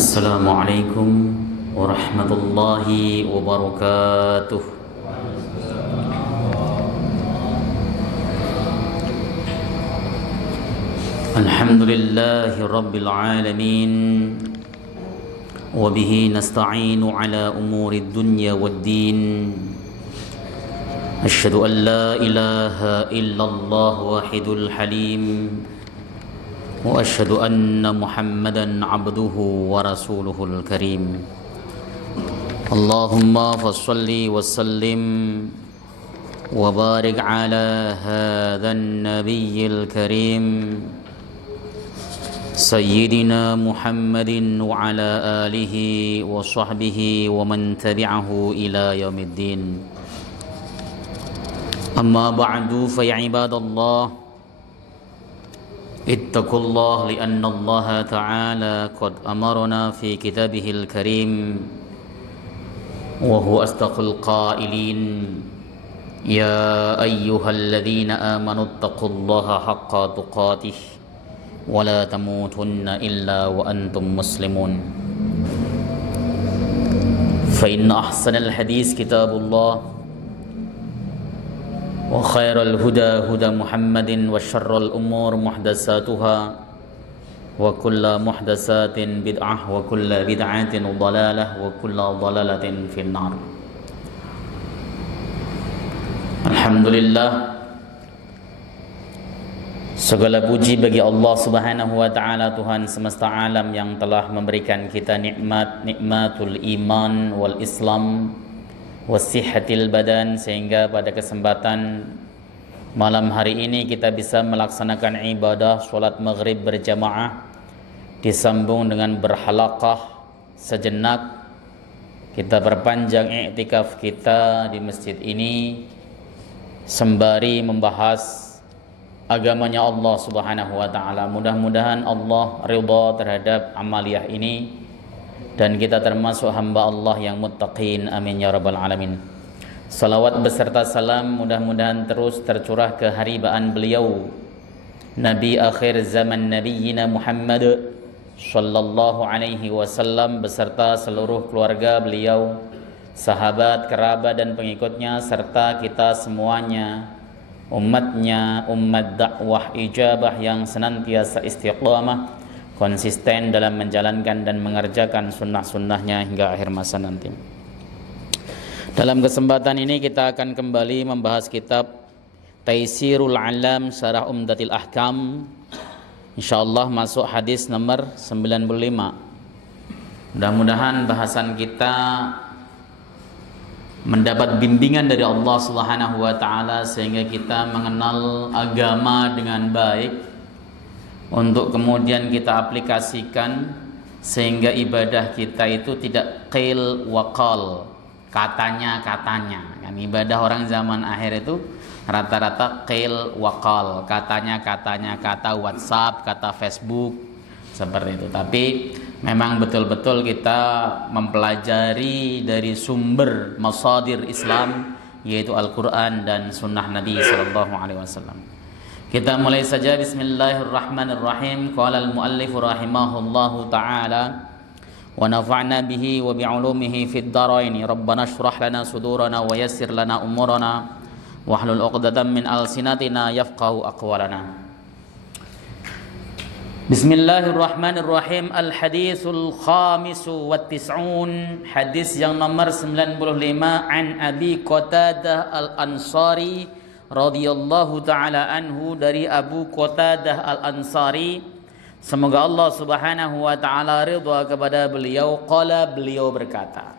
Assalamualaikum warahmatullahi wabarakatuh. Alhamdulillahi rabbil alamin. Wabihi nasta'inu ala umuri dunya waddin. Asyhadu an la ilaha illallah wahidul halim. وأشهد أن محمدا عبده ورسوله الكريم اللهم فصل وسلم وبارك على هذا النبي الكريم سيدنا محمد وعلى آله وصحبه ومن تبعه إلى يوم الدين أما بعد فيا عباد الله اتقوا الله لأن الله تعالى قد أمرنا في كتابه الكريم وهو أصدق القائلين يا أيها الذين آمنوا اتقوا الله حق تقاته ولا تموتن إلا وأنتم مسلمون فإن أحسن الحديث كتاب الله وخير الهدى هدى محمد وشر الأمور محدثاتها وكل محدثات بدعة وكل بدعة ضلالة وكل ضلالة في النار. Alhamdulillah, segala puji bagi Allah Subhanahu wa taala, Tuhan semesta alam yang telah memberikan kita nikmatul iman wal Islam wasihatil badan, sehingga pada kesempatan malam hari ini kita bisa melaksanakan ibadah sholat maghrib berjamaah disambung dengan berhalaqah sejenak. Kita perpanjang i'tikaf kita di masjid ini sembari membahas agamanya Allah Subhanahu wa taala. Mudah-mudahan Allah ridha terhadap amaliyah ini dan kita termasuk hamba Allah yang muttaqin, amin ya rabbal alamin. Salawat beserta salam mudah-mudahan terus tercurah ke haribaan beliau Nabi akhir zaman Nabiyina Muhammad sallallahu alaihi wasallam beserta seluruh keluarga beliau, sahabat, kerabat dan pengikutnya, serta kita semuanya umatnya, umat dakwah ijabah yang senantiasa istiqamah konsisten dalam menjalankan dan mengerjakan sunnah-sunnahnya hingga akhir masa nanti. Dalam kesempatan ini kita akan kembali membahas kitab Taisirul Alam Syarah Umdatil Ahkam. InsyaAllah masuk hadis nomor 95. Mudah-mudahan bahasan kita mendapat bimbingan dari Allah Subhanahu wa taala sehingga kita mengenal agama dengan baik, untuk kemudian kita aplikasikan sehingga ibadah kita itu tidak qil wa qal, katanya kan. Ibadah orang zaman akhir itu rata-rata qil wa qal, katanya, kata WhatsApp, kata Facebook, seperti itu. Tapi memang betul-betul kita mempelajari dari sumber masadir Islam, yaitu Al-Quran dan Sunnah Nabi Sallallahu Alaihi Wasallam. Kita mulai saja. Bismillahirrahmanirrahim. Qala al-muallif rahimahullahu ta'ala wa nafa'na bihi wa bi'ulumihi fid dharain. Rabbana shrah lana sudurana wa yassir lana umurana wahlul 'uqdatam min alsinatina yafqahu aqwalana. Bismillahirrahmanirrahim. Al-haditsul khamisu wat tis'un, hadis yang nomor 95, an Abi Qatadah al-Ansari radhiyallahu ta'ala anhu, dari Abu Qatadah al-Ansari, semoga Allah Subhanahu wa ta'ala ridha kepada beliau. Qala, beliau berkata,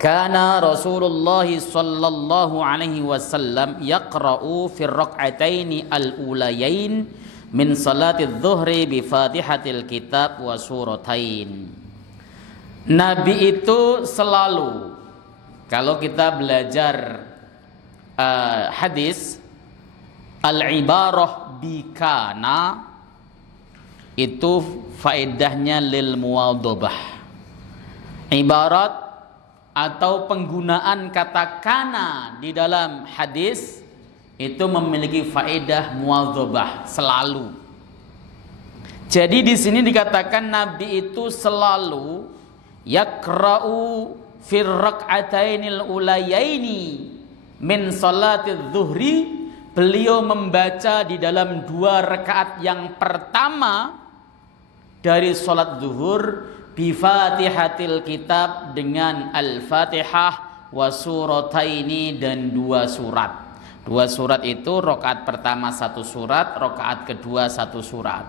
kana Rasulullah sallallahu alaihi wasallam yaqra'u fi raq'ataini al-ulayain min salati adh-dhuhri bi Fatihatil kitab wa suratain. Nabi itu selalu, kalau kita belajar hadis, al-ibarah bikana itu faedahnya lil muwadhabah. Ibarat atau penggunaan kata kana di dalam hadis itu memiliki faedah muwadhabah, selalu. Jadi di sini dikatakan Nabi itu selalu yaqra'u fir rak'atainil ulayaini min salatidz zuhri. Beliau membaca di dalam 2 rakaat yang pertama dari salat zuhur bi Fatihatil Kitab dengan Al-Fatihah wa surataini dan 2 surat. 2 surat itu rakaat pertama 1 surat, rakaat kedua 1 surat.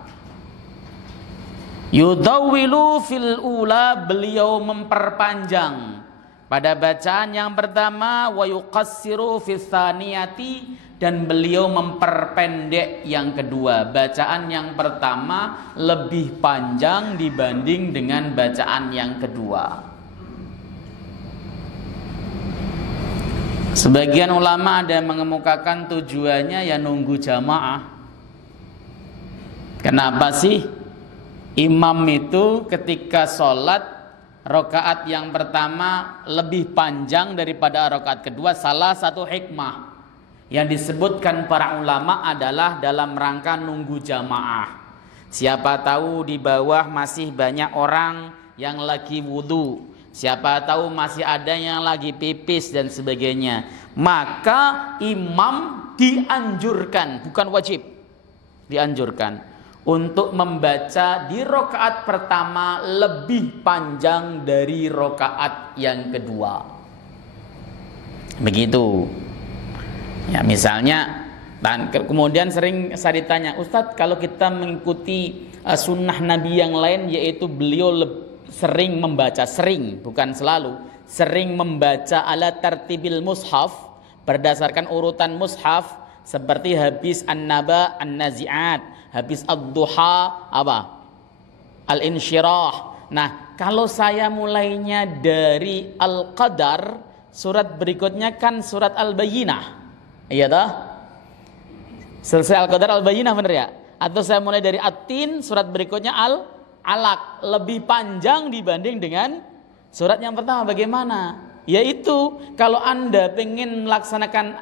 Yudawwilu fil ula, beliau memperpanjang pada bacaan yang pertama, wa yuqassiru fis tsaniyati, dan beliau memperpendek yang kedua. Bacaan yang pertama lebih panjang dibanding dengan bacaan yang kedua. Sebagian ulama ada yang mengemukakan tujuannya ya nunggu jamaah. Kenapa sih imam itu ketika sholat rakaat yang pertama lebih panjang daripada rakaat kedua? Salah satu hikmah yang disebutkan para ulama adalah dalam rangka nunggu jamaah. Siapa tahu di bawah masih banyak orang yang lagi wudu, siapa tahu masih ada yang lagi pipis dan sebagainya. Maka imam dianjurkan, bukan wajib, dianjurkan untuk membaca di rakaat pertama lebih panjang dari rakaat yang kedua. Begitu. Ya, misalnya, dan kemudian sering saya ditanya, Ustadz, kalau kita mengikuti sunnah Nabi yang lain, yaitu beliau sering membaca, sering, bukan selalu, sering membaca ala tartibil mushaf, berdasarkan urutan mushaf, seperti habis an-naba, an-nazi'at, habis ad-duha, al-insyirah. Nah, kalau saya mulainya dari al-qadar, surat berikutnya kan surat al-bayyinah. Iya toh? Selesai Al-Qadar Al-Bayyinah, bener ya? Atau saya mulai dari At-Tin, surat berikutnya Al-Alaq, lebih panjang dibanding dengan surat yang pertama. Bagaimana? Yaitu kalau Anda ingin melaksanakan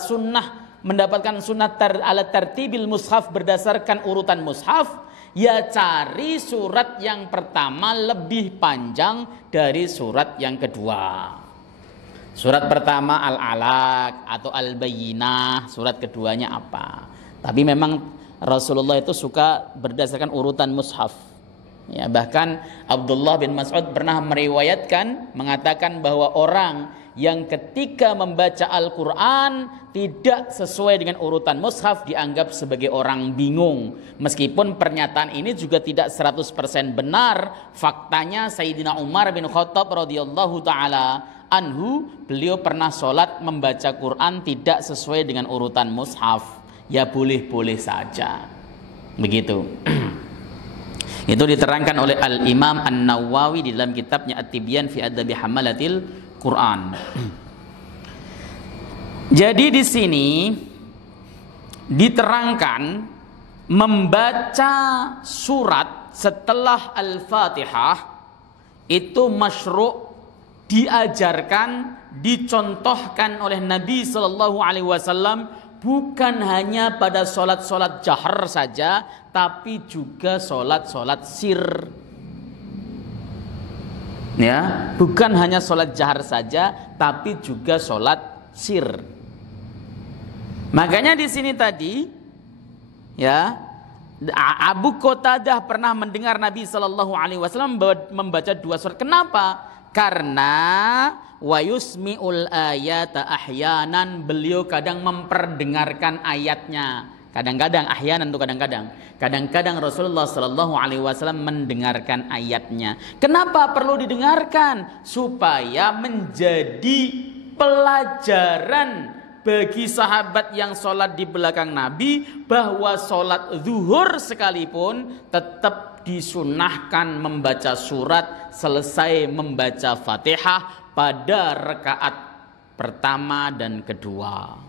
sunnah, mendapatkan sunnah ala tartibil mushaf berdasarkan urutan mushaf, ya cari surat yang pertama lebih panjang dari surat yang kedua. Surat pertama Al-Alaq atau Al-Bayyinah, surat keduanya apa? Tapi memang Rasulullah itu suka berdasarkan urutan mushaf. Ya, bahkan Abdullah bin Mas'ud pernah meriwayatkan, mengatakan bahwa orang yang ketika membaca Al-Quran tidak sesuai dengan urutan mushaf dianggap sebagai orang bingung. Meskipun pernyataan ini juga tidak 100% benar. Faktanya Sayyidina Umar bin Khattab radhiyallahu ta'ala anhu, beliau pernah sholat membaca Quran tidak sesuai dengan urutan mushaf. Ya boleh-boleh saja. Begitu. Itu diterangkan oleh Al-Imam An-Nawawi di dalam kitabnya At-Tibyan fi Adabi Hamalatil Quran. Jadi di sini diterangkan membaca surat setelah Al-Fatihah itu masyru', diajarkan, dicontohkan oleh Nabi Sallallahu Alaihi Wasallam bukan hanya pada solat-solat jahar saja, tapi juga solat-solat sir. Ya, bukan hanya solat jahar saja, tapi juga solat sir. Makanya di sini tadi, ya, Abu Qatadah pernah mendengar Nabi Sallallahu Alaihi Wasallam membaca 2 surat. Kenapa? Karena wa yusmi'ul ayata ahyanan, beliau kadang memperdengarkan ayatnya. Kadang-kadang, ahyanan itu kadang-kadang. Kadang-kadang Rasulullah sallallahu alaihi wasallam mendengarkan ayatnya. Kenapa perlu didengarkan? Supaya menjadi pelajaran bagi sahabat yang sholat di belakang Nabi, bahwa sholat zuhur sekalipun tetap disunahkan membaca surat selesai membaca Fatihah pada rakaat pertama dan kedua.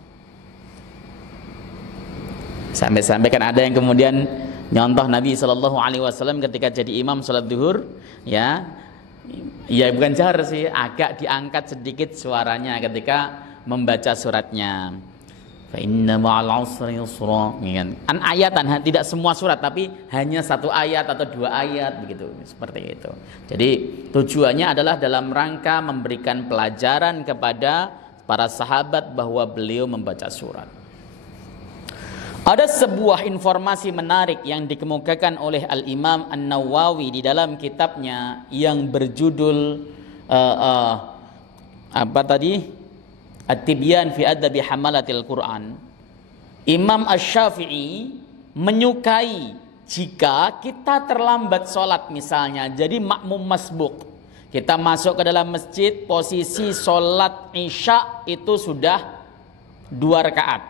Sampai-sampai kan ada yang kemudian nyontoh Nabi Shallallahu Alaihi Wasallam ketika jadi imam sholat zuhur, ya bukan jahar sih, agak diangkat sedikit suaranya ketika membaca suratnya. Fa inna ma'al usri yusra. An ayatan, tidak semua surat tapi hanya satu ayat atau dua ayat begitu, seperti itu. Jadi tujuannya adalah dalam rangka memberikan pelajaran kepada para sahabat bahwa beliau membaca surat. Ada sebuah informasi menarik yang dikemukakan oleh Al-Imam An-Nawawi di dalam kitabnya yang berjudul At-Tibyan fi Adabi Hamalatil Quran. Imam Asy-Syafi'i menyukai jika kita terlambat sholat misalnya, jadi makmum masbuk. Kita masuk ke dalam masjid, posisi sholat isya itu sudah 2 rakaat.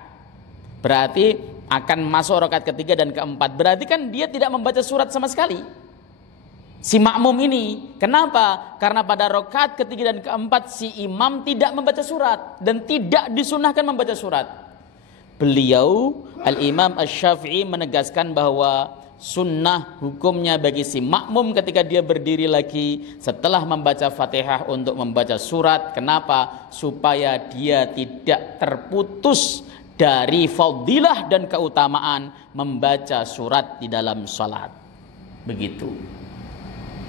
Berarti akan masuk rakaat ketiga dan keempat. Berarti kan dia tidak membaca surat sama sekali. Si makmum ini, kenapa? Karena pada rakaat ketiga dan keempat si imam tidak membaca surat dan tidak disunahkan membaca surat. Beliau Al-Imam Asy-Syafi'i menegaskan bahwa sunnah hukumnya bagi si makmum ketika dia berdiri lagi setelah membaca Fatihah untuk membaca surat. Kenapa? Supaya dia tidak terputus dari fadilah dan keutamaan membaca surat di dalam salat. Begitu.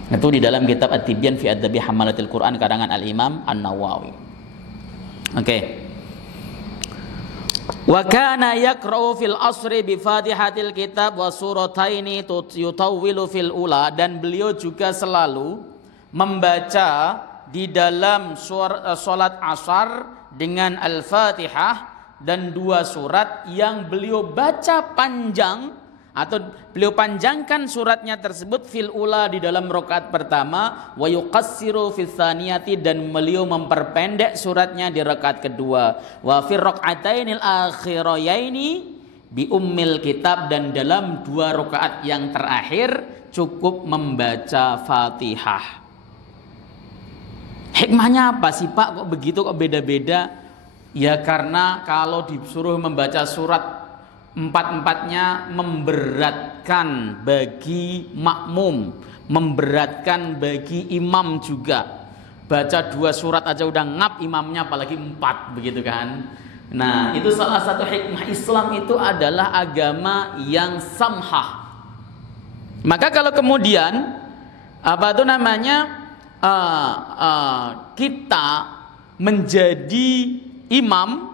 Itu di dalam kitab At-Tibyan fi Adabi Hamalatil Quran karangan Al-Imam An-Nawawi. Oke. Wa kana yaqra'u fil asri bi Fatihatil kitab wa surataini yutawwilu fil ula, dan beliau juga selalu membaca di dalam salat asar dengan Al-Fatihah dan 2 surat yang beliau baca panjang atau beliau panjangkan suratnya tersebut fil ula di dalam rakaat pertama, wa yuqassiru fis tsaniyati, dan beliau memperpendek suratnya di rakaat kedua, wa fir raq'atainil akhirayaini bi ummil kitab, dan dalam 2 rakaat yang terakhir cukup membaca Fatihah. Hikmahnya apa sih Pak, kok begitu, kok beda-beda? Ya karena kalau disuruh membaca surat 4-4-nya memberatkan bagi makmum, memberatkan bagi imam juga. Baca 2 surat aja udah ngap imamnya, apalagi 4, begitu kan. Nah, itu salah satu hikmah Islam itu adalah agama yang samhah. Maka kalau kemudian kita menjadi imam,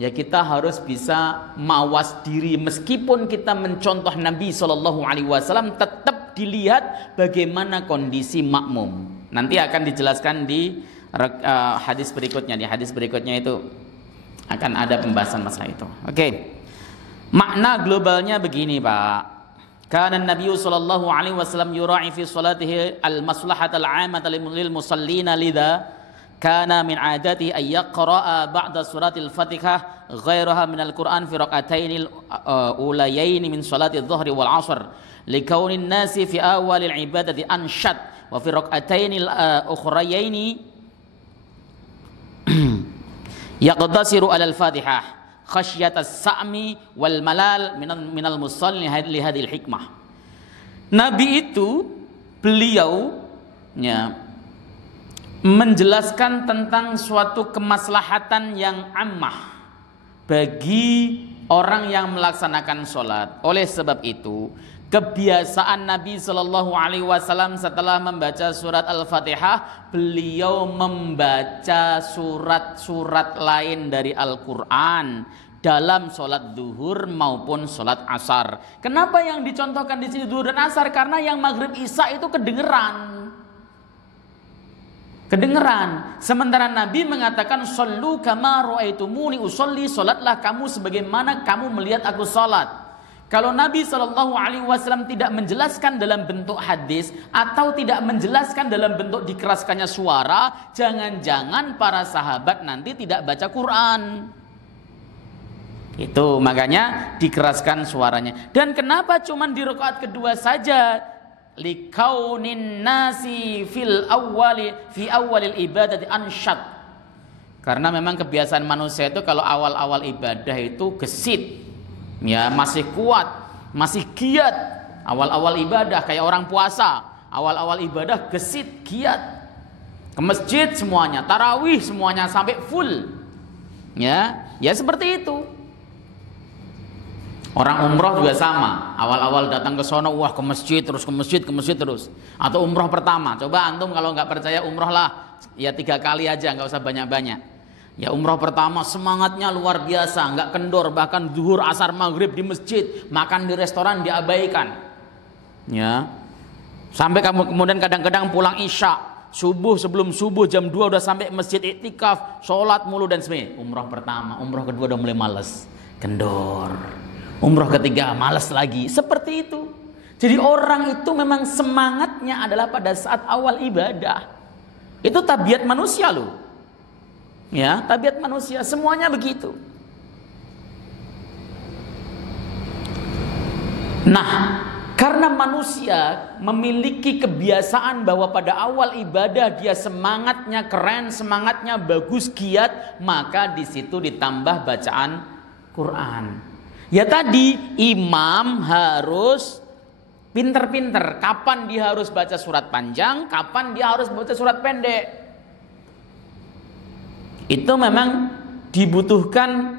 ya kita harus bisa mawas diri. Meskipun kita mencontoh Nabi SAW, tetap dilihat bagaimana kondisi makmum. Nanti akan dijelaskan di hadis berikutnya. Di hadis berikutnya itu akan ada pembahasan masalah itu. Oke. Makna globalnya begini, Pak. Kana Nabi SAW yura'i fi salatihi al-maslahata al-'amata lil musallina, lidha kana min 'adatihi ay yaqra'a ba'da suratil Fatihah ghairaha min al-Qur'an fi raq'atainil ulayaini min salati adh-dhuhri wal 'ashr likauni an-nasi fi awwalil ibadati anshad wa fi raq'atainil ukhrayaini yaqtasiru 'ala al-Fatihah khasyatas sa'mi wal malal min al-musalli li hadhil hikmah. Nabi itu beliau menjelaskan tentang suatu kemaslahatan yang ammah bagi orang yang melaksanakan sholat. Oleh sebab itu, kebiasaan Nabi SAW setelah membaca surat Al-Fatihah, beliau membaca surat-surat lain dari Al-Quran dalam sholat duhur maupun sholat asar. Kenapa yang dicontohkan di sini duhur dan asar? Karena yang maghrib isya itu kedengeran. Sementara Nabi mengatakan shollu kama ra'aitumuni usolli, salatlah kamu sebagaimana kamu melihat aku salat. Kalau Nabi SAW tidak menjelaskan dalam bentuk hadis atau tidak menjelaskan dalam bentuk dikeraskannya suara, jangan-jangan para sahabat nanti tidak baca Quran. Itu makanya dikeraskan suaranya. Dan kenapa cuma di rakaat kedua saja? Likaunin nasi fil awwali fi awwalil ibadati ansyad. Karena memang kebiasaan manusia itu kalau awal-awal ibadah itu gesit, ya masih kuat, masih giat. Awal-awal ibadah kayak orang puasa, awal-awal ibadah gesit, giat. Ke masjid semuanya, tarawih semuanya sampai full. Ya seperti itu. Orang umroh juga sama. Awal-awal datang ke sono, wah ke masjid terus, ke masjid terus. Atau umroh pertama. Coba antum kalau nggak percaya umroh lah, ya 3 kali aja, nggak usah banyak-banyak. Ya umroh pertama semangatnya luar biasa, nggak kendor, bahkan zuhur, asar, maghrib di masjid, makan di restoran diabaikan. Ya. Sampai kamu kemudian kadang-kadang pulang isya, subuh, sebelum subuh jam 2 udah sampai masjid iktikaf, sholat mulu dan sebagainya. Umroh pertama, umroh kedua udah mulai males, kendor. Umroh ketiga malas lagi, seperti itu. Jadi orang itu memang semangatnya adalah pada saat awal ibadah. Itu tabiat manusia loh. Ya, tabiat manusia, semuanya begitu. Nah, karena manusia memiliki kebiasaan bahwa pada awal ibadah dia semangatnya keren, semangatnya bagus, giat, maka di situ ditambah bacaan Quran. Ya tadi imam harus pinter-pinter kapan dia harus baca surat panjang, kapan dia harus baca surat pendek. Itu memang dibutuhkan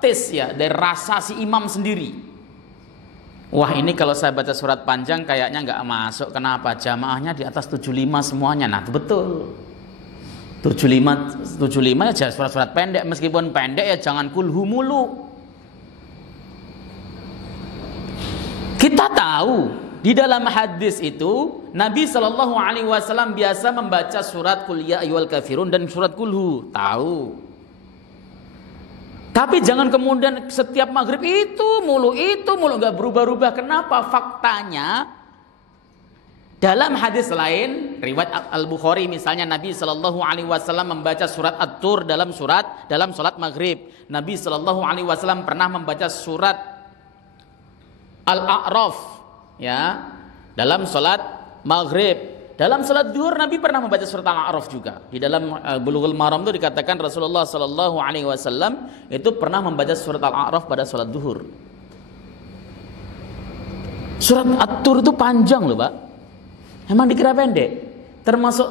tes ya dari rasa si imam sendiri. Wah ini kalau saya baca surat panjang kayaknya nggak masuk. Kenapa? Jamaahnya di atas 75 semuanya. Nah itu betul. 75 ya surat-surat pendek, meskipun pendek ya jangan kulhu mulu. Kita tahu di dalam hadis itu Nabi Shallallahu Alaihi Wasallam biasa membaca surat Qul ya ayyuhal kafirun dan surat Kulhu. Tahu. Tapi jangan kemudian setiap maghrib itu mulu nggak berubah-ubah. Kenapa? Faktanya dalam hadis lain riwayat Al-Bukhari misalnya Nabi Shallallahu Alaihi Wasallam membaca surat At-Tur dalam salat maghrib. Nabi Shallallahu Alaihi Wasallam pernah membaca surat Al-A'raf ya dalam salat maghrib. Dalam salat duhur Nabi pernah membaca surat Al-A'raf juga. Di dalam Bulughul Maram itu dikatakan Rasulullah sallallahu alaihi wasallam itu pernah membaca surat Al-A'raf pada salat duhur. Surat At-Tur itu panjang loh, Pak. Emang dikira pendek? Termasuk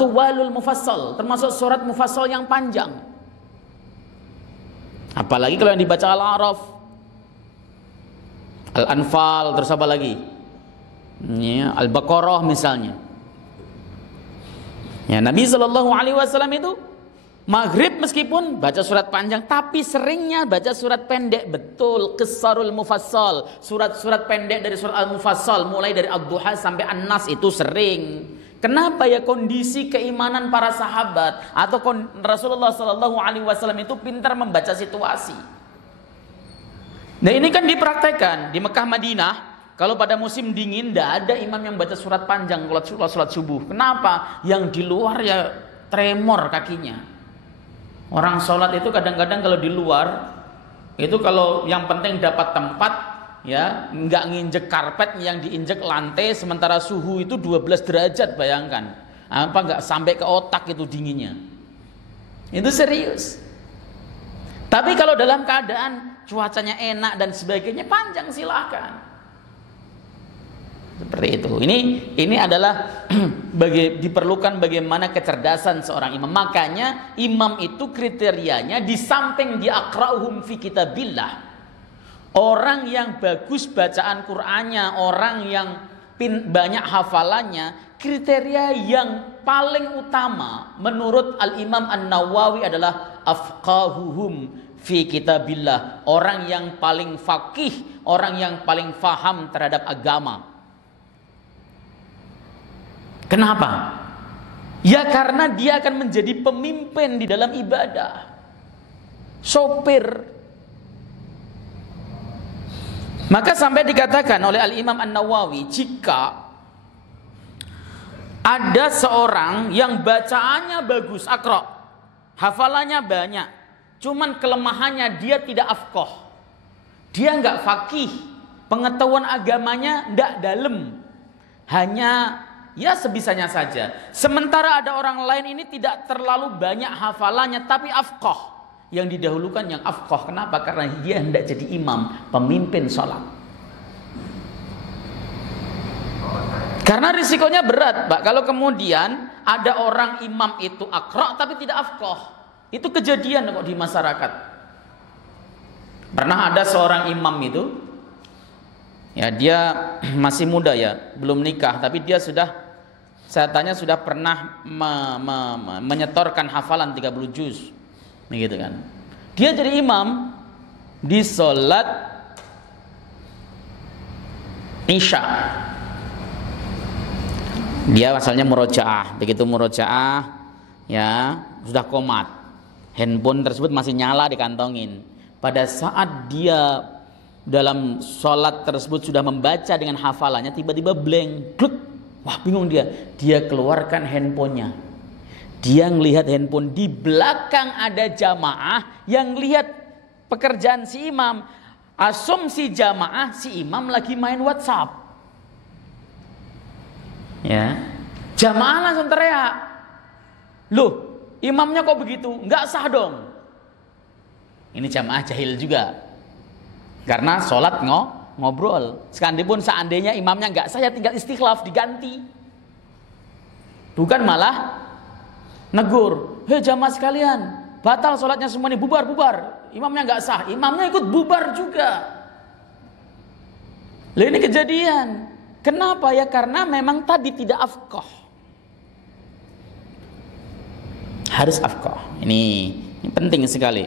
Tuwalul Mufassal, termasuk surat Mufassal yang panjang. Apalagi kalau yang dibaca Al-A'raf, Al-Anfal, terus apa lagi? Ya, Al-Baqarah misalnya. Ya, Nabi Shallallahu Alaihi Wasallam itu maghrib meskipun baca surat panjang, tapi seringnya baca surat pendek. Betul, Qisarul Mufassal, surat-surat pendek dari surat Al-Mufassal, mulai dari Ad-Duha sampai An-Nas itu sering. Kenapa ya? Kondisi keimanan para sahabat atau Rasulullah Shallallahu Alaihi Wasallam itu pintar membaca situasi. Nah ini kan dipraktekkan di Mekah Madinah. Kalau pada musim dingin tidak ada imam yang baca surat panjang kalau sholat subuh. Kenapa? Yang di luar ya tremor kakinya. Orang sholat itu kadang-kadang kalau di luar itu kalau yang penting dapat tempat ya, nggak nginjek karpet, yang diinjek lantai, sementara suhu itu 12 derajat, bayangkan. Apa nggak sampai ke otak itu dinginnya. Itu serius. Tapi kalau dalam keadaan cuacanya enak dan sebagainya panjang silahkan. Seperti itu. Ini adalah diperlukan bagaimana kecerdasan seorang imam. Makanya imam itu kriterianya di samping diaqra'uhum fi kitabillah. Orang yang bagus bacaan Qur'annya, orang yang banyak hafalannya, kriteria yang paling utama menurut Al-Imam An-Nawawi adalah afqahuhum fi kitabillah, orang yang paling faqih, orang yang paling faham terhadap agama. Kenapa? Ya karena dia akan menjadi pemimpin di dalam ibadah, sopir. Maka sampai dikatakan oleh Al-Imam An-Nawawi, jika ada seorang yang bacaannya bagus, aqra, hafalannya banyak, cuman kelemahannya dia tidak afqah, dia nggak faqih, pengetahuan agamanya nggak dalam, hanya ya sebisanya saja. Sementara ada orang lain ini tidak terlalu banyak hafalannya tapi afqah. Yang didahulukan yang afqah. Kenapa? Karena dia hendak jadi imam, pemimpin sholat. Karena risikonya berat, Pak. Kalau kemudian ada orang imam itu aqra tapi tidak afqah. Itu kejadian kok di masyarakat. Pernah ada seorang imam itu, ya dia masih muda ya, belum nikah, tapi dia sudah, saya tanya sudah pernah menyetorkan hafalan 30 juz, begitu kan. Dia jadi imam di sholat Isya. Dia asalnya murojaah, begitu murojaah ya sudah qomat, handphone tersebut masih nyala dikantongin. Pada saat dia dalam sholat tersebut sudah membaca dengan hafalannya, tiba-tiba blank, gluk. Wah, bingung dia. Dia keluarkan handphonenya. Dia ngelihat handphone, di belakang ada jamaah yang lihat pekerjaan si imam. Asumsi jamaah si imam lagi main WhatsApp. Ya, jamaah langsung teriak, loh, imamnya kok begitu? Nggak sah dong. Ini jamaah jahil juga, karena sholat ngobrol. Sekalipun seandainya imamnya nggak sah, ya tinggal istikhlaf, diganti. Bukan malah negur, hei jamaah sekalian, batal sholatnya semua nih, bubar. Imamnya nggak sah, imamnya ikut bubar juga. Lah ini kejadian. Kenapa ya? Karena memang tadi tidak afqah. Harus afqah. Ini penting sekali.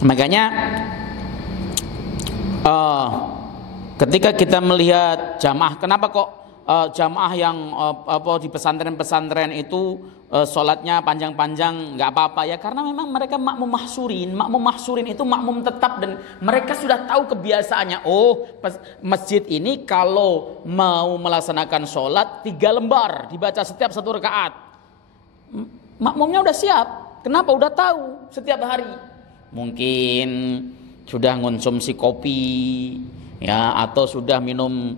Makanya ketika kita melihat jamaah, kenapa kok jamaah yang di pesantren-pesantren itu sholatnya panjang-panjang nggak apa-apa ya? Karena memang mereka makmum mahsurin itu makmum tetap, dan mereka sudah tahu kebiasaannya. Oh, masjid ini kalau mau melaksanakan sholat 3 lembar dibaca setiap 1 rakaat. Makmumnya udah siap. Kenapa? Udah tahu setiap hari. Mungkin sudah konsumsi kopi ya, atau sudah minum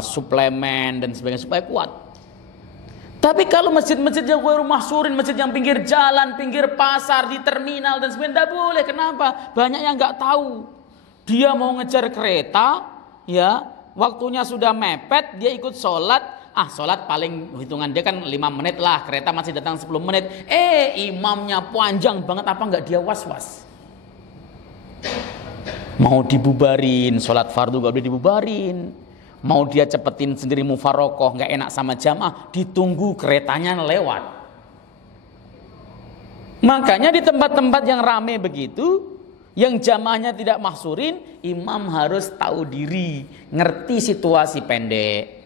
suplemen dan sebagainya supaya kuat. Tapi kalau masjid-masjid yang ghairu mahsurin, masjid yang pinggir jalan, pinggir pasar, di terminal dan sebagainya, tidak boleh. Kenapa? Banyak yang nggak tahu. Dia mau ngejar kereta, ya, waktunya sudah mepet, dia ikut sholat. Sholat paling hitungan dia kan 5 menit lah, kereta masih datang 10 menit. Imamnya panjang banget, apa nggak dia was-was? Mau dibubarin, sholat fardu gak boleh dibubarin. Mau dia cepetin sendiri mufarokoh, gak enak sama jamaah, ditunggu keretanya lewat. Makanya di tempat-tempat yang rame begitu, yang jamaahnya tidak mahsurin, imam harus tahu diri, ngerti situasi pendek.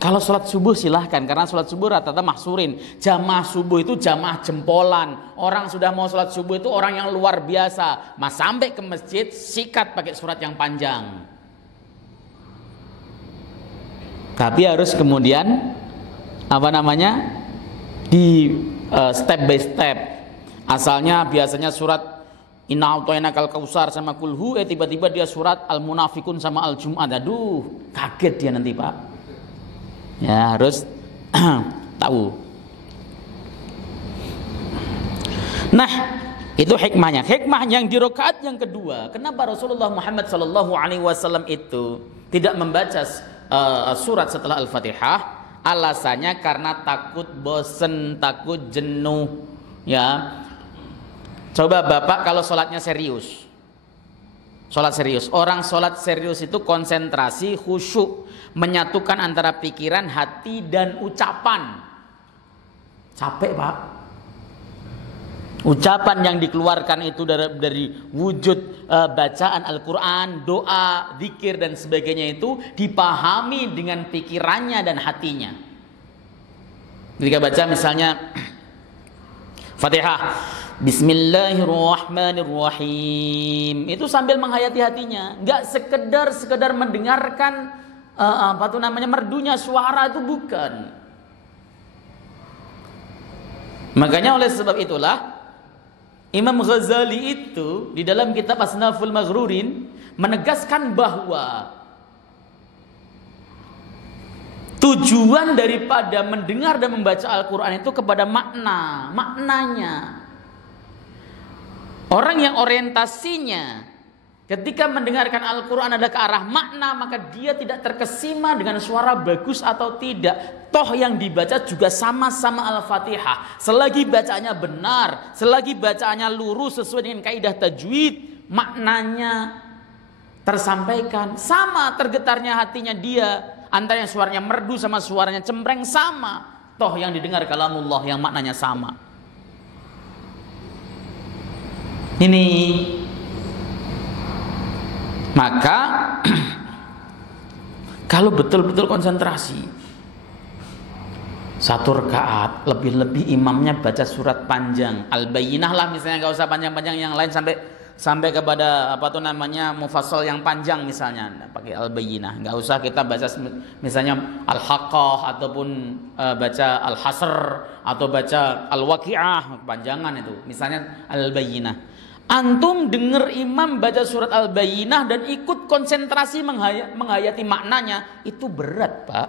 Kalau sholat subuh silahkan, karena sholat subuh rata-rata mahsurin. Jamaah subuh itu jamaah jempolan. Orang sudah mau sholat subuh itu orang yang luar biasa. Mas sampai ke masjid sikat pakai surat yang panjang. Tapi harus kemudian di step by step. Asalnya biasanya surat Inna a'tainakal kautsar sama kulhu, tiba-tiba dia surat Al-Munafikun sama Al-Jum'ah. Aduh, kaget dia nanti, Pak. Ya harus tahu. Nah, itu hikmahnya. Hikmah yang di rakaat yang kedua, kenapa Rasulullah Muhammad SAW itu tidak membaca surat setelah Al-Fatihah? Alasannya karena takut bosen, takut jenuh. Ya, coba Bapak kalau sholatnya serius, sholat serius. Orang sholat serius itu konsentrasi, khusyuk, menyatukan antara pikiran, hati, dan ucapan. Capek, Pak. Ucapan yang dikeluarkan itu dari wujud bacaan Al-Quran, doa, zikir, dan sebagainya itu dipahami dengan pikirannya dan hatinya. Ketika baca misalnya Fatihah, Bismillahirrahmanirrahim, itu sambil menghayati hatinya, nggak sekedar mendengarkan merdunya suara, itu bukan. Makanya oleh sebab itulah Imam Ghazali itu di dalam kitab Asnaful Maghrurin menegaskan bahwa tujuan daripada mendengar dan membaca Al-Quran itu kepada maknanya. Orang yang orientasinya ketika mendengarkan Al-Quran adalah ke arah makna, maka dia tidak terkesima dengan suara bagus atau tidak. Toh yang dibaca juga sama-sama Al-Fatihah. Selagi bacaannya benar, selagi bacaannya lurus sesuai dengan kaidah tajwid, maknanya tersampaikan. Sama tergetarnya hatinya dia, antara yang suaranya merdu sama suaranya cempreng sama. Toh yang didengar kalamullah yang maknanya sama. Ini maka kalau betul-betul konsentrasi satu rakaat, lebih-lebih imamnya baca surat panjang, Al-Bayyinah lah misalnya, nggak usah panjang-panjang yang lain sampai kepada apa tuh namanya mufassal yang panjang misalnya, pakai Al-Bayyinah. Nggak usah kita baca misalnya Al-Haqqah ataupun baca Al-Hasr atau baca Al-Waqi'ah, panjangan itu. Misalnya Al-Bayyinah. Antum dengar imam baca surat Al-Bayyinah dan ikut konsentrasi menghayati maknanya, itu berat, Pak.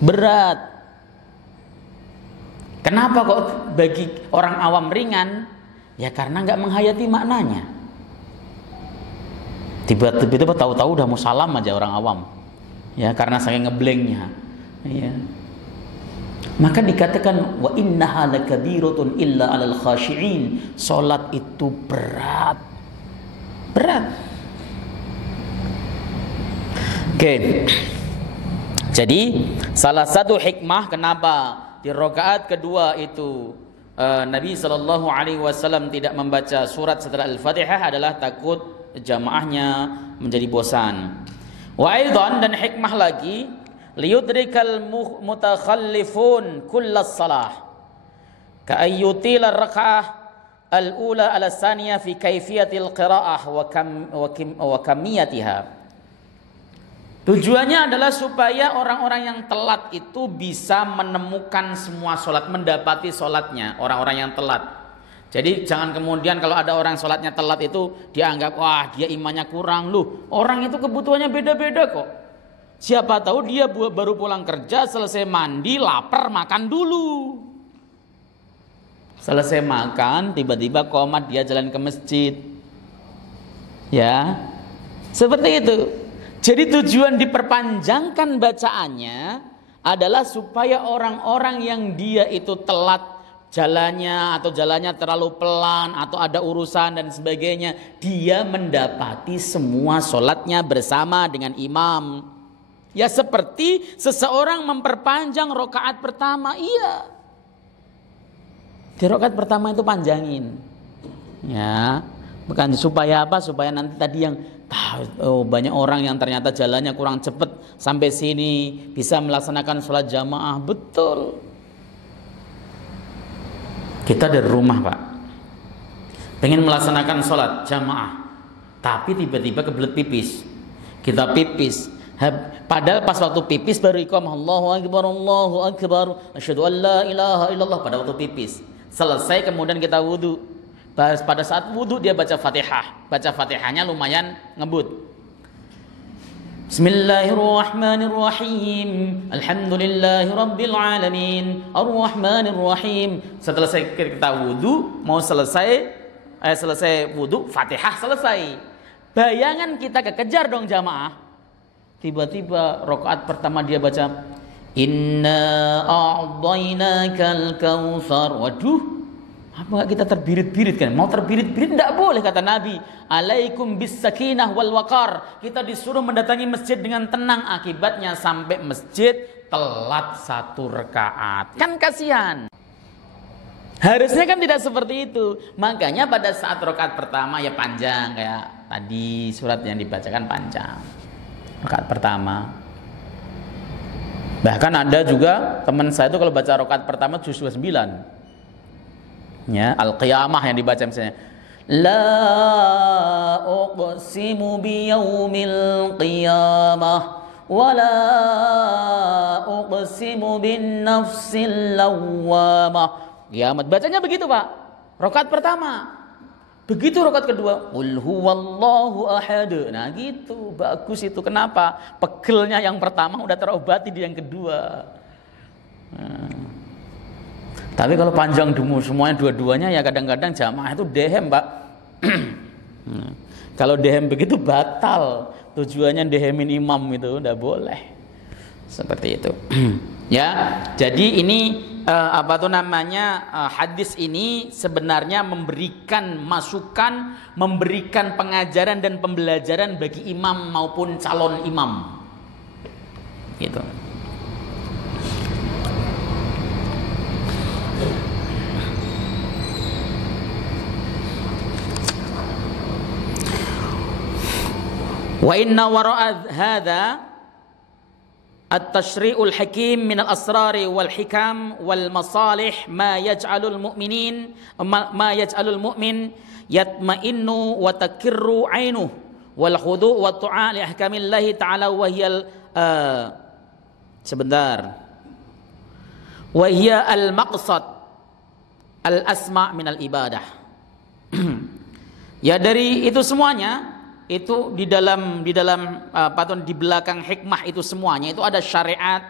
Berat. Kenapa kok bagi orang awam ringan? Ya karena nggak menghayati maknanya. Tiba-tiba tahu-tahu udah mau salam aja orang awam. Ya karena saking ngeblanknya. Ya. Maka dikatakan wa innaha lakabiratun illa 'alal khashi'in. Salat itu berat. Berat. Oke. Jadi salah satu hikmah kenapa di rakaat kedua itu Nabi SAW tidak membaca surat setelah Al-Fatihah adalah takut jamaahnya menjadi bosan. Wa aidan, dan hikmah lagi, liyudrikal mutakhallifun kullas salah ka ayyutil rak'ah al-ula ala tsaniyah fi kaifiyatil qira'ah wa kamiyatiha. Tujuannya adalah supaya orang-orang yang telat itu bisa menemukan semua sholat, mendapati sholatnya orang-orang yang telat. Jadi jangan kemudian kalau ada orang sholatnya telat itu dianggap wah dia imannya kurang. Loh, orang itu kebutuhannya beda-beda kok. Siapa tahu dia baru pulang kerja, selesai mandi, lapar, makan dulu. Selesai makan, tiba-tiba qomat, dia jalan ke masjid. Ya, seperti itu. Jadi tujuan diperpanjangkan bacaannya adalah supaya orang-orang yang dia itu telat jalannya atau jalannya terlalu pelan atau ada urusan dan sebagainya, dia mendapati semua sholatnya bersama dengan imam. Ya seperti seseorang memperpanjang rakaat pertama, iya. Di rakaat pertama itu panjangin. Ya, bukan supaya apa? Supaya nanti tadi yang banyak orang yang ternyata jalannya kurang cepat sampai sini bisa melaksanakan sholat jamaah. Betul. Kita dari rumah, Pak, pengen melaksanakan sholat jamaah, tapi tiba-tiba kebelet pipis. Kita pipis, padahal pas waktu pipis baru iqamah Allahu akbar, asyhadu an la ilaha illallah, pada waktu pipis. Selesai kemudian kita wudu. Pada saat wudu dia baca Fatihah. Baca Fatihahnya lumayan ngebut. Bismillahirrahmanirrahim. Alhamdulillahirabbil alamin. Arrahmanirrahim. Setelah kita wudu, mau selesai wudu, Fatihah selesai. Bayangan kita kekejar dong jamaah. Tiba-tiba rakaat pertama dia baca Inna a'dainakal kautsar. Waduh, apa kita terbirit-birit kan? Mau terbirit-birit tidak boleh, kata Nabi. Alaikum bis sakinah wal waqar. Kita disuruh mendatangi masjid dengan tenang. Akibatnya sampai masjid telat satu rakaat. Kan kasihan. Harusnya kan tidak seperti itu. Makanya pada saat rakaat pertama ya panjang, kayak tadi surat yang dibacakan panjang. Rakaat pertama. Bahkan ada juga teman saya itu kalau baca rakaat pertama juz 9. Ya, Al-Qiyamah yang dibaca misalnya. La uqsimu biyaumil qiyamah wa la uqsimu bin nafsil lawwamah. Kiamat bacanya begitu, Pak. Rakaat pertama. Begitu rakaat kedua, qul huwallahu ahad. Nah, gitu. Bagus itu. Kenapa? Pegelnya yang pertama udah terobati di yang kedua. Nah. Tapi kalau panjang semuanya dua-duanya ya kadang-kadang jamaah itu dehem, Pak. Kalau dehem begitu batal, tujuannya dehemin imam itu tidak boleh. Seperti itu. Ya, jadi ini hadis ini sebenarnya memberikan masukan, memberikan pengajaran dan pembelajaran bagi imam maupun calon imam. Gitu. Wa inna wara'a hadza at-tashri'ul hakim min al-asrari wal hikam wal masalih ma yaj'alul mu'minin ma yaj'alul mu'min yatma'innu wa takirru 'ainuhu wal khudu' wa tu'a li ahkamillahi ta'ala wa hiya wa hiya al-maqsad al-asma' min al-ibadah. Ya, dari itu semuanya itu di belakang hikmah itu semuanya itu ada syariat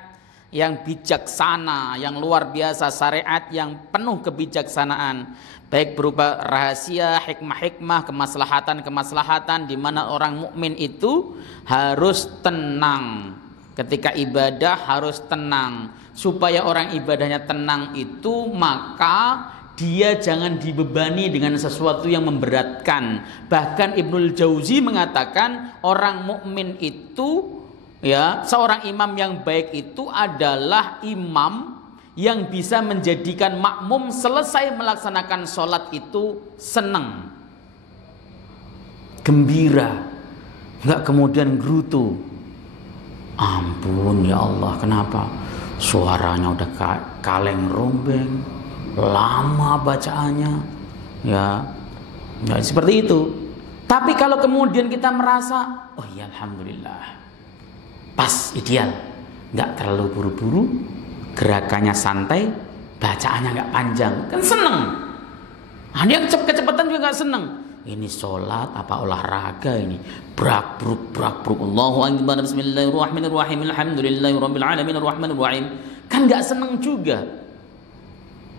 yang bijaksana, yang luar biasa, syariat yang penuh kebijaksanaan, baik berupa rahasia, hikmah-hikmah, kemaslahatan-kemaslahatan, di mana orang mukmin itu harus tenang ketika ibadah, harus tenang. Supaya orang ibadahnya tenang itu, maka dia jangan dibebani dengan sesuatu yang memberatkan. Bahkan Ibnul Jauzi mengatakan orang mukmin itu, ya, seorang imam yang baik itu adalah imam yang bisa menjadikan makmum selesai melaksanakan sholat itu senang, gembira, nggak kemudian gerutu. Ampun ya Allah, kenapa suaranya udah kaleng rombeng, lama bacaannya, ya seperti itu. Tapi kalau kemudian kita merasa, oh ya alhamdulillah, pas, ideal, nggak terlalu buru-buru, gerakannya santai, bacaannya nggak panjang, kan seneng. Ada yang kecepatan juga nggak seneng. Ini sholat apa olahraga ini? Brak bruk Allahu akbar, bismillahirrahmanirrahim, alhamdulillahirabbil alamin, arrahmanirrahim. Kan nggak seneng juga.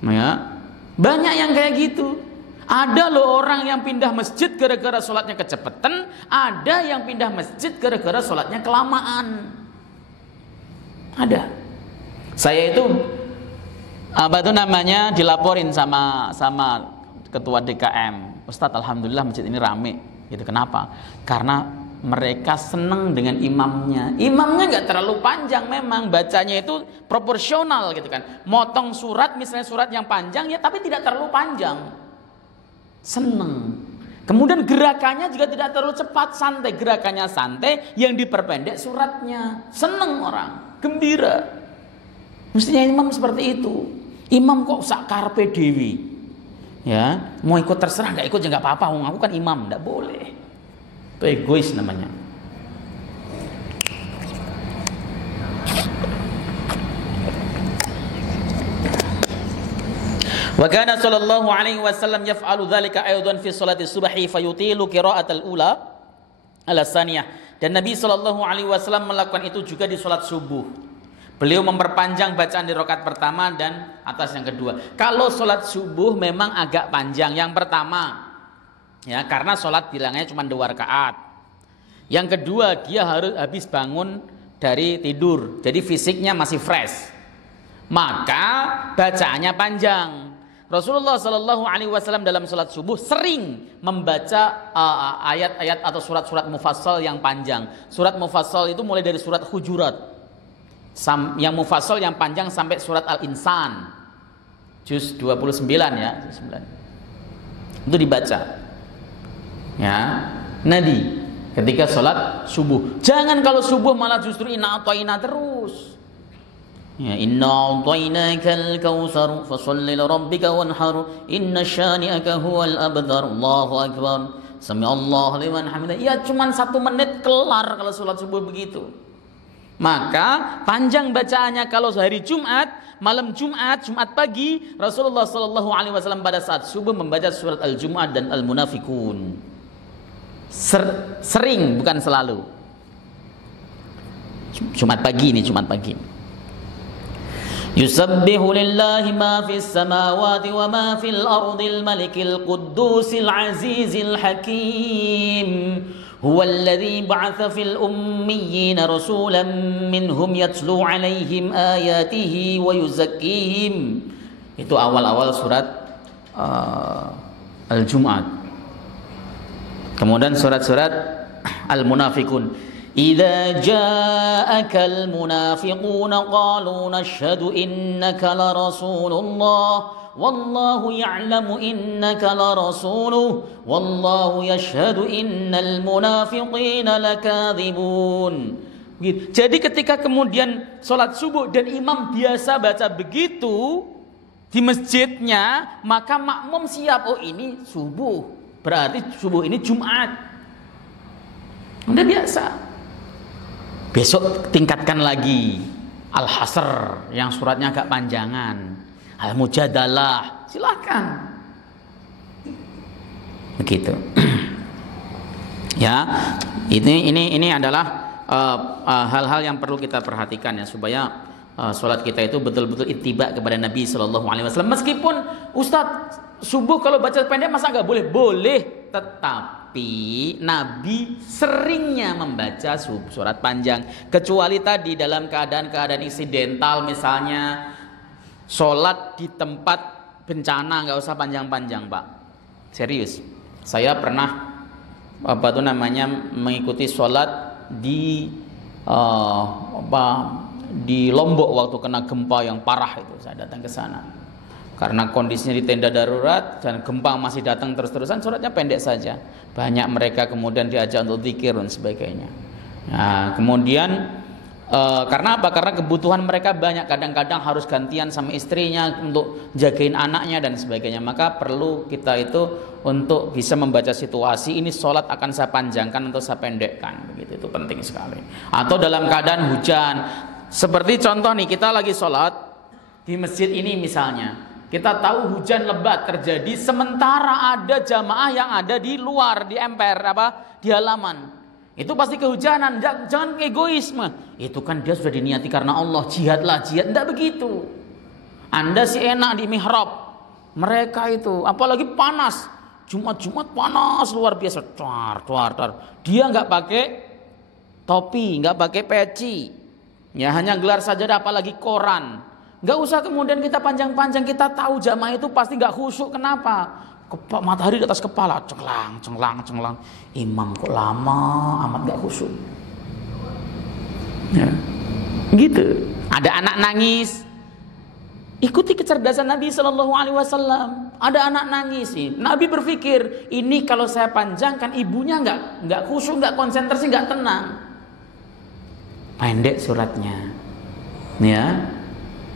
Ya, banyak yang kayak gitu. Ada loh orang yang pindah masjid gara-gara sholatnya kecepatan, ada yang pindah masjid gara-gara sholatnya kelamaan. Ada. Saya itu dilaporin sama ketua DKM, Ustadz, alhamdulillah masjid ini rame. Gitu. Kenapa? Karena mereka senang dengan imamnya. Imamnya nggak terlalu panjang, memang bacanya itu proporsional gitu kan. Motong surat, misalnya surat yang panjang ya, tapi tidak terlalu panjang. Seneng. Kemudian gerakannya juga tidak terlalu cepat, santai. Gerakannya santai, yang diperpendek suratnya. Seneng orang, gembira. Mestinya imam seperti itu. Imam kok sak karpe dewi. Ya, mau ikut terserah, nggak ikut ya nggak apa-apa. Aku kan imam, nggak boleh. Itu egois namanya. Wa kana sallallahu alaihi wasallam yaf'alu dzalika aidan fi sholati subhi fayutilu qira'atal ula ala saniyah. Dan Nabi sallallahu alaihi wasallam melakukan itu juga di salat subuh. Beliau memperpanjang bacaan di rakaat pertama dan atas yang kedua. Kalau salat subuh memang agak panjang yang pertama. Ya, karena salat bilangnya cuma 2 rakaat. Yang kedua, dia harus habis bangun dari tidur. Jadi fisiknya masih fresh. Maka bacaannya panjang. Rasulullah Shallallahu Alaihi Wasallam dalam salat subuh sering membaca ayat-ayat atau surat-surat mufassal yang panjang. Surat mufassal itu mulai dari surat Hujurat, yang mufassal yang panjang sampai surat Al-Insan, juz 29 ya, juz 9. Itu dibaca. Ya, Nabi ketika salat subuh. Jangan kalau subuh malah justru inna a'tayna terus. Ya, inna a'tainakal kautsar fasholli lirabbika wanhar inna syani'aka huwal abtar. Allahu akbar. Sami'allahu liman hamidah. Ya cuman 1 menit kelar kalau salat subuh begitu. Maka panjang bacaannya kalau hari Jumat, malam Jumat, Jumat pagi, Rasulullah Shallallahu Alaihi Wasallam pada saat subuh membaca surat Al-Jumu'ah dan Al-Munafikun. Sering, bukan selalu. Jumat pagi ini, Jumat pagi. Yusabbihu lillahi ma fis samawati wa ma fil ardil malikil quddusil azizil hakim. Huwallazi ba'atha fil ummiyina rasulan minhum yatlu 'alaihim ayatihi wa yuzakkihim. Itu awal-awal surat Al-Jumu'ah. Kemudian surat-surat Al-Munafiqun. Idza ja'akal munafiquna qalu nashhadu innaka la rasulullah wallahu ya'lamu innaka la rasuluh wallahu yashhadu innal munafiqina lakadzibun. Jadi ketika kemudian sholat subuh dan imam biasa baca begitu di masjidnya, maka makmum siap, oh ini subuh, berarti subuh ini Jumat. Udah biasa. Besok tingkatkan lagi Al-Hasr yang suratnya agak panjangan, Al-Mujadalah, silakan. Begitu. Ya, ini adalah hal-hal yang perlu kita perhatikan ya, supaya sholat kita itu betul-betul ittiba kepada Nabi SAW. Meskipun Ustadz subuh kalau baca pendek masa nggak boleh? Boleh, tetapi Nabi seringnya membaca surat panjang, kecuali tadi dalam keadaan-keadaan insidental, misalnya sholat di tempat bencana nggak usah panjang-panjang, Pak. Serius, saya pernah mengikuti sholat di di Lombok waktu kena gempa yang parah itu. Saya datang ke sana karena kondisinya di tenda darurat dan gempa masih datang terus-terusan. Sholatnya pendek saja. Banyak mereka kemudian diajak untuk zikir dan sebagainya. Nah, kemudian karena apa? Karena kebutuhan mereka banyak, kadang-kadang harus gantian sama istrinya untuk jagain anaknya dan sebagainya. Maka perlu kita itu untuk bisa membaca situasi, ini sholat akan saya panjangkan atau saya pendekkan, begitu. Itu penting sekali. Atau dalam keadaan hujan, seperti contoh nih, kita lagi sholat di masjid ini misalnya, kita tahu hujan lebat terjadi, sementara ada jamaah yang ada di luar, di emper, di halaman. Itu pasti kehujanan. Jangan egoisme. Itu kan dia sudah diniati karena Allah, jihadlah, jihad. Tidak begitu. Anda sih enak di mihrab, mereka itu apalagi panas, Jumat panas luar biasa, dia nggak pakai topi, nggak pakai peci, ya hanya gelar sajadah, apalagi koran. Nggak usah kemudian kita panjang-panjang. Kita tahu jamaah itu pasti nggak khusyuk. Kenapa? Matahari di atas kepala, cenglang. Imam kok lama amat nggak khusyuk. Ya. Gitu. Ada anak nangis, ikuti kecerdasan Nabi SAW. Ada anak nangis, Nabi berpikir, ini kalau saya panjangkan ibunya nggak khusyuk, nggak konsentrasi, nggak tenang. Pendek suratnya, ya.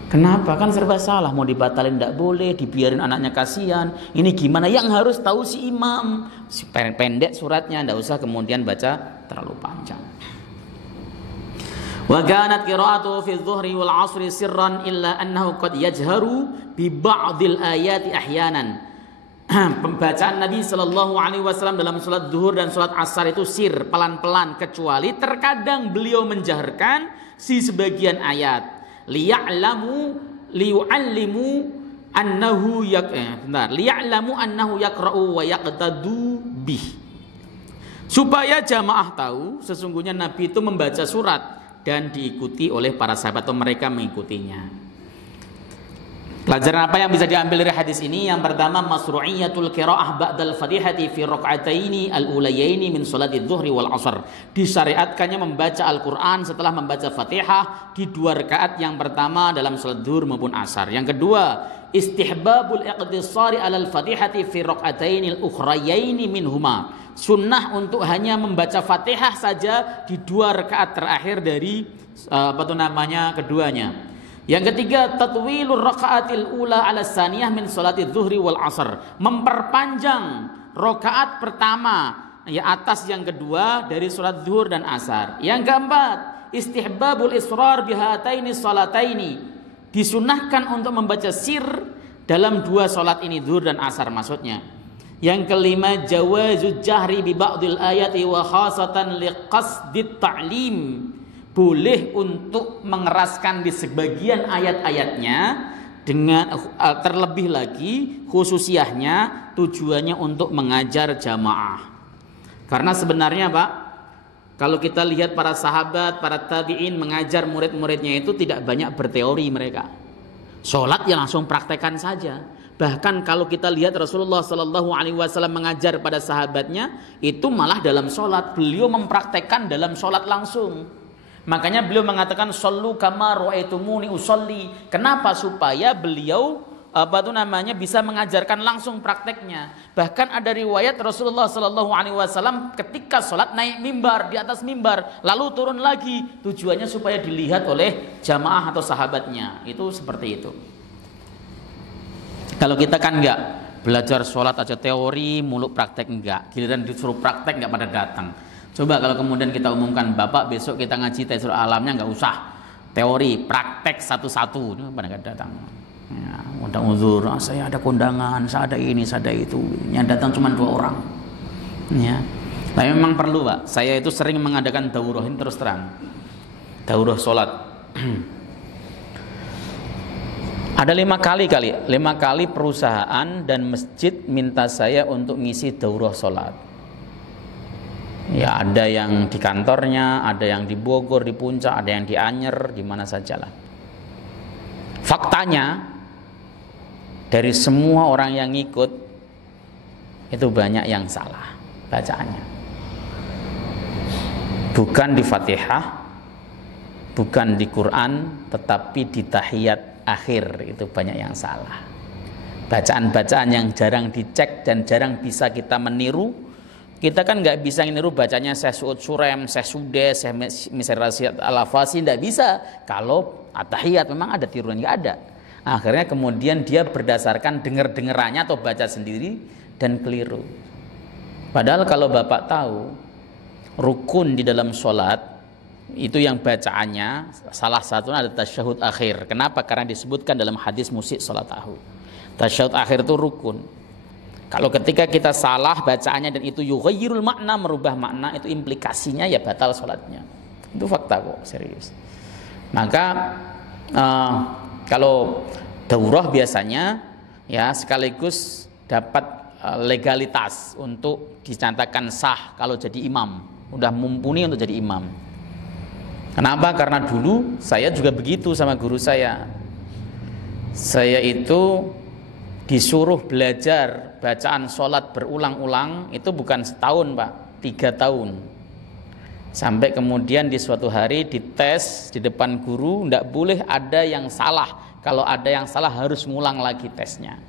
Kenapa? Kan serba salah, mau dibatalin tidak boleh, dibiarin anaknya kasihan. Ini gimana? Yang harus tahu si imam. Pendek suratnya, tidak usah kemudian baca terlalu panjang. Wa kanat qira'atuhu fi adh-dhuhri wal 'ashri sirran illa annahu qad yajharu bi ba'dil ayati ahyanan. Pembacaan Nabi sallallahu alaihi wasallam dalam salat zuhur dan salat asar itu sir, pelan-pelan, kecuali terkadang beliau menjaharkan si sebagian ayat. Liya'lamu annahu yaqra'u wa yaqtadu bih. Supaya jamaah tahu sesungguhnya Nabi itu membaca surat dan diikuti oleh para sahabat atau mereka mengikutinya. Pelajaran apa yang bisa diambil dari hadis ini? Yang pertama, masru'iyatul qira'ah ba'dal fatihati fi raka'ataini al-ulayaini min sholatidz zuhri wal 'ashr. Disyariatkannya membaca Al-Qur'an setelah membaca Fatihah di 2 rakaat yang pertama dalam salat zuhur maupun asar. Yang kedua, istihbabul iqtisari 'alal fatihati fi raka'ataini al-ukhrayaini minhuma. Sunnah untuk hanya membaca Fatihah saja di 2 rakaat terakhir dari keduanya. Yang ketiga, tatwilur rakaatil ula 'ala tsaniyah min sholatidz zuhri wal 'ashr. Memperpanjang rakaat pertama ya atas yang kedua dari salat zuhur dan asar. Yang keempat, istihbabul israr bihataini sholataini. Disunahkan untuk membaca sir dalam 2 salat ini, zuhur dan asar maksudnya. Yang kelima, jawazul jahri bi ba'dil ayati wa khasatan liqasdit ta'lim. boleh untuk mengeraskan di sebagian ayat-ayatnya, dengan terlebih lagi khususiahnya tujuannya untuk mengajar jamaah. Karena sebenarnya Pak, kalau kita lihat para sahabat, para tabi'in mengajar murid-muridnya itu tidak banyak berteori mereka. Sholat ya langsung praktekkan saja. Bahkan kalau kita lihat Rasulullah Shallallahu Alaihi Wasallam mengajar pada sahabatnya, itu malah dalam sholat beliau mempraktekkan dalam sholat langsung. Makanya beliau mengatakan shollu kama ra'aitumuni usolli. Kenapa? Supaya beliau bisa mengajarkan langsung prakteknya. Bahkan ada riwayat Rasulullah Shallallahu Alaihi Wasallam ketika sholat naik mimbar, di atas mimbar, lalu turun lagi, tujuannya supaya dilihat oleh jamaah atau sahabatnya. Itu seperti itu. Kalau kita kan enggak, belajar sholat aja teori, muluk praktek enggak. Giliran disuruh praktek enggak pada datang. Coba kalau kemudian kita umumkan, Bapak besok kita ngaji Taisir Alamnya enggak usah teori, praktek satu-satu, itu pada enggak datang. Ya, udah uzur, saya ada kondangan, saya ada ini, saya ada itu. Yang datang cuma 2 orang. Ya. Tapi memang perlu Pak. Saya itu sering mengadakan daurah, ini terus terang. Daurah sholat. Ada 5 kali perusahaan dan masjid minta saya untuk ngisi daurah sholat. Ya ada yang di kantornya, ada yang di Bogor, di Puncak, ada yang di Anyer, di mana sajalah. Faktanya dari semua orang yang ngikut itu banyak yang salah bacaannya. Bukan di Fatihah, bukan di Quran, tetapi di tahiyat akhir itu banyak yang salah. Bacaan-bacaan yang jarang dicek dan jarang bisa kita meniru. Kita kan nggak bisa meniru bacanya Syekh Suud Surem, Syekh Sude, Syekh Misr Rasyid Al-Afasi, nggak bisa. Kalau at-tahiyat memang ada tiruan, nggak ada. Akhirnya kemudian dia berdasarkan dengar-dengerannya atau baca sendiri dan keliru. Padahal kalau Bapak tahu rukun di dalam sholat itu yang bacaannya salah satunya ada tasyahud akhir. Kenapa? Karena disebutkan dalam hadis musik salatahu. Tasyahud akhir itu rukun. Kalau ketika kita salah bacaannya dan itu yughayyirul makna, merubah makna, itu implikasinya ya batal salatnya. Itu fakta kok, serius. Maka kalau daurah biasanya ya sekaligus dapat legalitas untuk dinyatakan sah kalau jadi imam, udah mumpuni untuk jadi imam. Kenapa? Karena dulu saya juga begitu sama guru saya. Saya itu disuruh belajar bacaan sholat berulang-ulang itu bukan setahun Pak, 3 tahun. Sampai kemudian di suatu hari dites di depan guru, tidak boleh ada yang salah. Kalau ada yang salah harus ngulang lagi tesnya.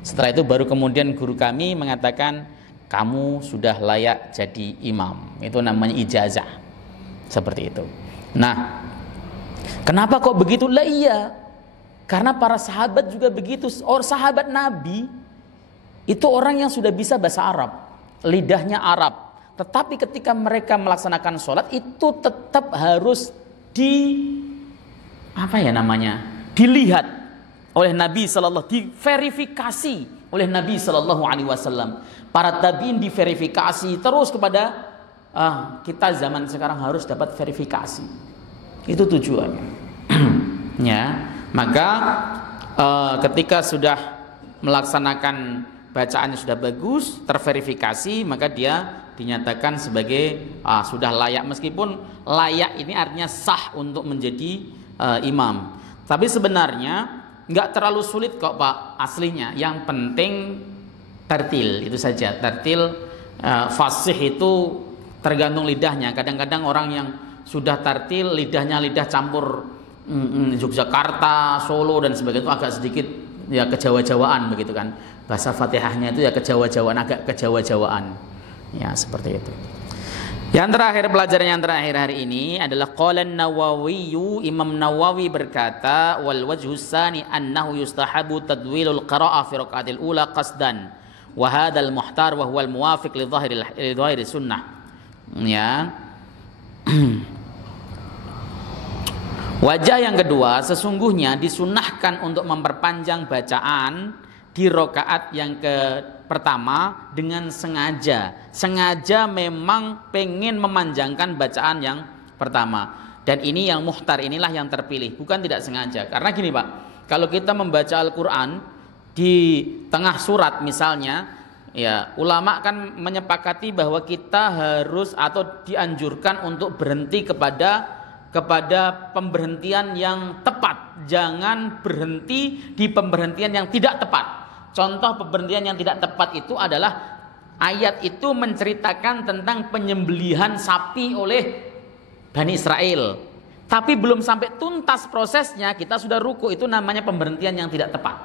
Setelah itu baru kemudian guru kami mengatakan kamu sudah layak jadi imam. Itu namanya ijazah. Seperti itu. Nah, kenapa kok begitu? Lah iya, karena para sahabat juga begitu. Sahabat Nabi itu orang yang sudah bisa bahasa Arab, lidahnya Arab. Tetapi ketika mereka melaksanakan sholat itu tetap harus dilihat oleh Nabi Sallallahu, diverifikasi oleh Nabi Sallallahu Alaihi Wasallam. Para tabiin diverifikasi terus kepada kita zaman sekarang harus dapat verifikasi. Itu tujuannya. Ya, maka ketika sudah melaksanakan bacaannya sudah bagus, terverifikasi, maka dia dinyatakan sebagai sudah layak. Meskipun layak ini artinya sah untuk menjadi imam. Tapi sebenarnya nggak terlalu sulit kok Pak aslinya. Yang penting tartil itu saja. Tartil fasih itu tergantung lidahnya. Kadang-kadang orang yang sudah tartil lidahnya lidah campur Yogyakarta, Solo dan sebagainya itu agak sedikit ya kejawa-jawaan begitu kan. Bahasa Fatihahnya itu ya kejawa-jawaan, agak kejawa-jawaan. Ya seperti itu. Yang terakhir, pelajaran yang terakhir hari ini adalah qala an-Nawawi, Imam Nawawi berkata wal wajhu tsani annahu yustahabu tadwilul qira'ah fi rak'atil ula qasdan wa hadzal muhtar wa huwal muwafiq li dhahiri sunnah. Ya. Wajah yang kedua, sesungguhnya disunnahkan untuk memperpanjang bacaan di rakaat yang pertama dengan sengaja. Sengaja memang pengen memanjangkan bacaan yang pertama. Dan ini yang muhtar, inilah yang terpilih, bukan tidak sengaja. Karena gini Pak, kalau kita membaca Al-Quran di tengah surat misalnya, ya ulama kan menyepakati bahwa kita harus atau dianjurkan untuk berhenti kepada pemberhentian yang tepat. Jangan berhenti di pemberhentian yang tidak tepat. Contoh pemberhentian yang tidak tepat itu adalah ayat itu menceritakan tentang penyembelihan sapi oleh Bani Israel, tapi belum sampai tuntas prosesnya kita sudah ruku, itu namanya pemberhentian yang tidak tepat.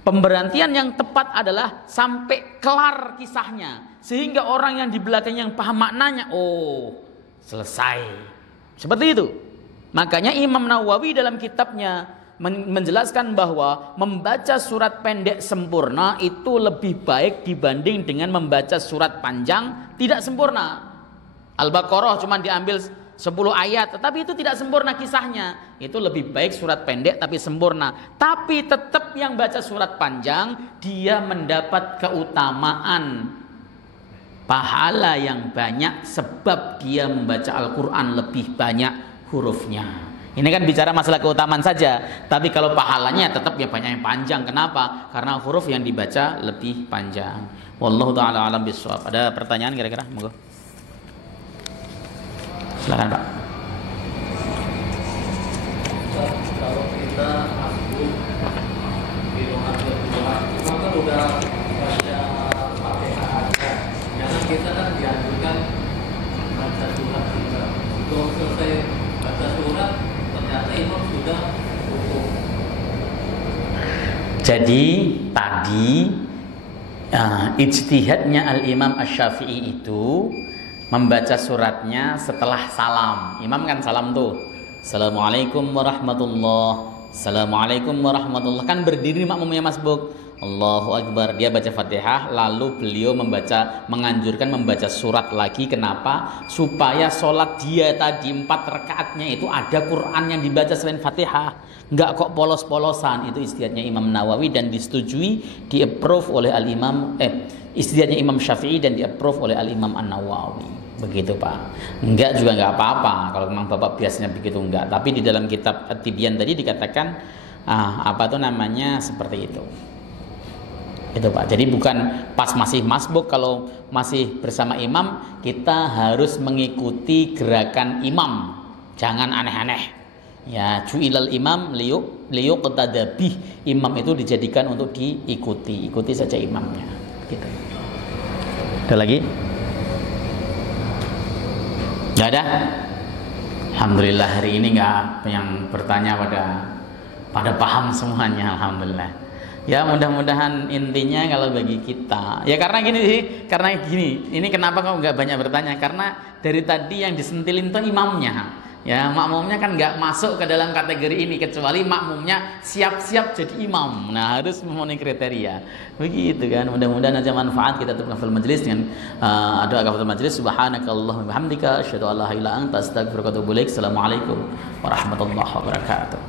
Pemberhentian yang tepat adalah sampai kelar kisahnya, sehingga orang yang di belakang yang paham maknanya, oh selesai, seperti itu. Makanya Imam Nawawi dalam kitabnya menjelaskan bahwa membaca surat pendek sempurna itu lebih baik dibanding dengan membaca surat panjang tidak sempurna. Al-Baqarah cuma diambil 10 ayat, tetapi itu tidak sempurna kisahnya. Itu lebih baik surat pendek tapi sempurna. Tapi tetap yang baca surat panjang dia mendapat keutamaan pahala yang banyak sebab dia membaca Al-Quran lebih banyak hurufnya. Ini kan bicara masalah keutamaan saja, tapi kalau pahalanya tetap ya banyak yang panjang. Kenapa? Karena huruf yang dibaca lebih panjang. Wallahu ta'ala alam bisawab. Ada pertanyaan kira-kira? Monggo. Silakan Pak. Kalau kita masuk di rumah kedua, cuma kan udah baca Fatihah aja. Jangan kita kan dianjurkan baca surat juga. Untuk selesai baca surat, ternyata imam sudah rukuk. Jadi tadi ijtihadnya Al-Imam Asy-Syafi'i itu membaca suratnya setelah salam. Imam kan salam tuh, Assalamualaikum warahmatullah, Assalamualaikum warahmatullah. Kan berdiri makmumnya masbuk, Allahu Akbar. Dia baca Fatihah, lalu beliau menganjurkan membaca surat lagi. Kenapa? Supaya sholat dia tadi 4 rakaatnya itu ada Quran yang dibaca selain Fatihah. Enggak kok polos-polosan. Itu istihadnya Imam Nawawi dan disetujui, di-approve oleh istihadnya Imam Syafi'i dan di-approve oleh Al-Imam An-Nawawi. Begitu Pak. Enggak juga enggak apa-apa kalau memang Bapak biasanya begitu, enggak. Tapi di dalam kitab At-Tibyan tadi dikatakan seperti itu. Itu Pak. Jadi bukan pas masih masbuk, kalau masih bersama imam kita harus mengikuti gerakan imam. Jangan aneh-aneh. Ya, ju'ilal imam liyuqtada bih. Imam itu dijadikan untuk diikuti. Ikuti saja imamnya. Gitu. Ada lagi? Nggak ada? Alhamdulillah hari ini nggak yang bertanya pada paham semuanya. Alhamdulillah. Ya mudah-mudahan intinya kalau bagi kita, ya karena gini, ini kenapa kok nggak banyak bertanya? Karena dari tadi yang disentilin tuh imamnya. Ya makmumnya kan nggak masuk ke dalam kategori ini, kecuali makmumnya siap-siap jadi imam. Nah harus memenuhi kriteria. Begitu kan. Mudah-mudahan aja manfaat. Kita tutup kafil majlis dengan doa kafil majlis. Subhanakallahumma wa bihamdika asyhadu an la ilaha illa anta astaghfiruka wa atubu ilaik. Assalamualaikum warahmatullahi wabarakatuh.